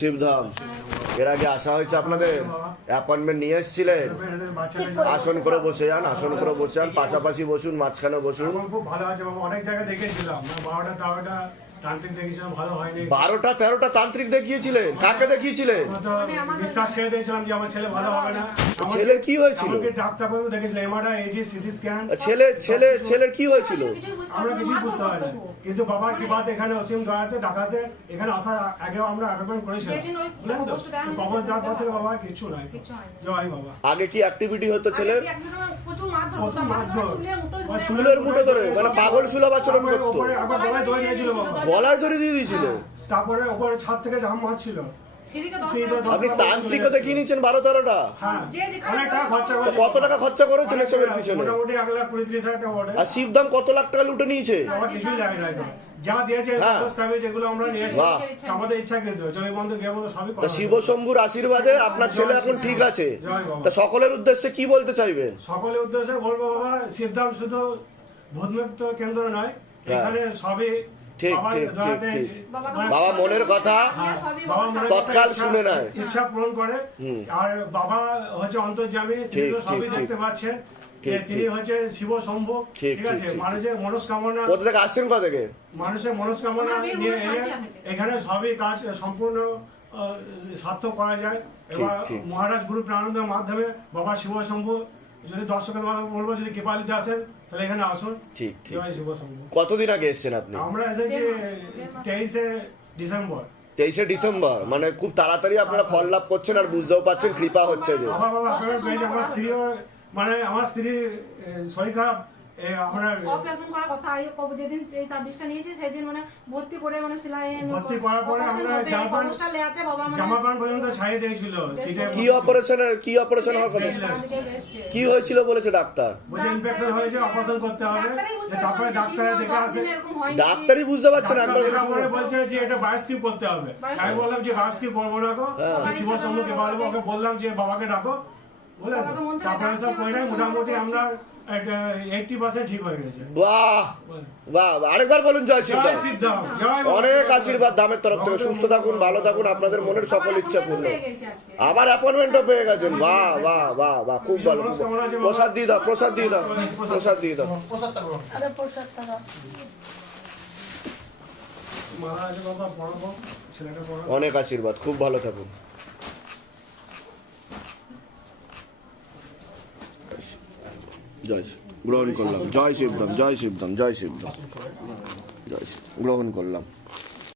শিবধাম এর আগে আসা হয়েছে আপনাদের? অ্যাপয়েন্টমেন্ট নিয়ে এসেছিলেন? আসন করে বসে যান, আসন করে বসে যান, পাশাপাশি বসুন, মাঝখানে বসুন। খুব ভালো আছে বাবা, অনেক জায়গায় দেখেছিলাম, 12টা 13টা তান্ত্রিক দেখেছিলাম, ভালো হয়নি। 12টা 13টা তান্ত্রিক দেখিয়েছিলেন? কাকে দেখিয়েছিলেন? বিশ্বাস ছেড়ে দিয়েছিলাম যে আমার ছেলে ভালো হবে না। ছেলের কি হয়েছিল? আমাকে ডাক্তার বন্ধু দেখেছিলাম, এমআরআই, এজি, সিটি স্ক্যান। ছেলের কি হয়েছিল? আমরা কিছুই বুঝতে পারি না, কিন্তু বাবার কৃপাতে এখানে অসীম দয়াতে ডাকাতে এখানে আসার আগেও আমরা অ্যাপয়েন্টমেন্ট করেছিলাম, বুঝলেন তো? কবজ দেওয়ার পর থেকে বাবা কিছু নাই। জয় বাবা। আগে কি অ্যাক্টিভিটি হতো ছেলের? প্রচুর মারধর, চুলের মুঠো ধরে, মানে পাগল সুলভ আচরণ করতো? আবার গলায় দড়ি নিয়েছিল বাবা, গলায় দড়ি দিয়ে দিয়েছিল। তারপরে ওপরে ছাদ থেকে জাম মারছিল। আপনি তান্ত্রিক দেখিয়ে নিয়েছেন 12-13টা? কত টাকা খরচা করেছেন এসবের পিছনে? মোটামুটি 1,20,30,000 টাকা বটে। আর শিবধাম কত লাখ টাকা লুটে নিয়েছে? কিছুই লাগে না, যা দিয়েছে প্রস্তাবে যেগুলো আমরা নিয়েছি আমাদের ইচ্ছা কিন্তু জয় বন্ধু গে বন্ধু সবই করা। শিব শম্ভুর আশীর্বাদে আপনার ছেলে এখন ঠিক আছে। তা সকলের উদ্দেশ্যে কি বলতে চাইবেন? সকলের উদ্দেশ্যে বলবো বাবা, শিবধাম শুধু ভূতমুক্ত কেন্দ্র নয়, এখানে সবই ঠিক ঠিক ঠিক ঠিক। বাবা মনের কথা তৎকাল শুনে নেয়, ইচ্ছা পূরণ করে। আর বাবা হচ্ছে অন্তর্যামী, তিনি তো সবই দেখতে পাচ্ছেন। তিনি হচ্ছে শিব শম্ভু, ঠিক আছে? মানুষের মনস্কামনা, কোথা থেকে আসছেন? কোথা থেকে? মানুষের মনস্কামনা নিয়ে এলে এখানে সবই কাজ সম্পূর্ণ সার্থক করা যায়। এবার মহারাজ গুরু প্রাণানন্দের মাধ্যমে বাবা শিব শম্ভু, যদি দর্শকের বলবো যদি কৃপালিতে আসেন তাহলে এখানে আসুন। ঠিক ঠিক। জয় শিব শম্ভু। কতদিন আগে এসেছেন আপনি? আমরা এসেছি 23শে ডিসেম্বর। 23শে ডিসেম্বর, মানে খুব তাড়াতাড়ি আপনারা ফল লাভ করছেন আর বুঝতেও পারছেন কৃপা হচ্ছে যে। আমার স্ত্রীও, মানে আমার স্ত্রীর শরীর খারাপ, অপারেশন করার কথা, যেদিন এই তাবিজটা নিয়েছি সেদিন মানে ভর্তি করে, মানে সেলাই ভর্তি করার পরে আমরা জামা প্যান্ট পর্যন্ত ছাড়িয়ে দিয়েছিল। কি অপারেশন হওয়ার কথা? কি হয়েছিল বলেছে ডাক্তার? বলছে ইনফেকশন হয়েছে, অপারেশন করতে হবে। তারপরে ডাক্তারে দেখে আসে, ডাক্তারই বুঝতে পারছেন না। তারপরে বলছে যে এটা বায়োস্কিপ করতে হবে। আমি বললাম যে বায়োস্কিপ করবো না গো, আমি শিব শম্ভুকে বলবো। ওকে বললাম যে বাবাকে ডাকো, বুঝলেন? তারপরে সব করে মোটামুটি আমরা 80% ঠিক হয়ে গেছে। বাহ বাহ, আরেকবার বলুন জয় শিবধাম। অনেক আশীর্বাদ ধামের তরফ থেকে। সুস্থ থাকুন, ভালো থাকুন, আপনাদের মনের সকল ইচ্ছা পূর্ণ। আবার অ্যাপয়েন্টমেন্টও পেয়ে গেছেন। বাহ বাহ বাহ বাহ, খুব ভালো। প্রসাদ দিয়ে দাও, প্রসাদ দিয়ে দাও, প্রসাদ দিয়ে দাও। অনেক আশীর্বাদ, খুব ভালো থাকুন। জয় গ্রহণ করলাম। জয় শিবধাম, জয় শিবধাম, জয় শিবধাম, জয় গ্রহণ করলাম।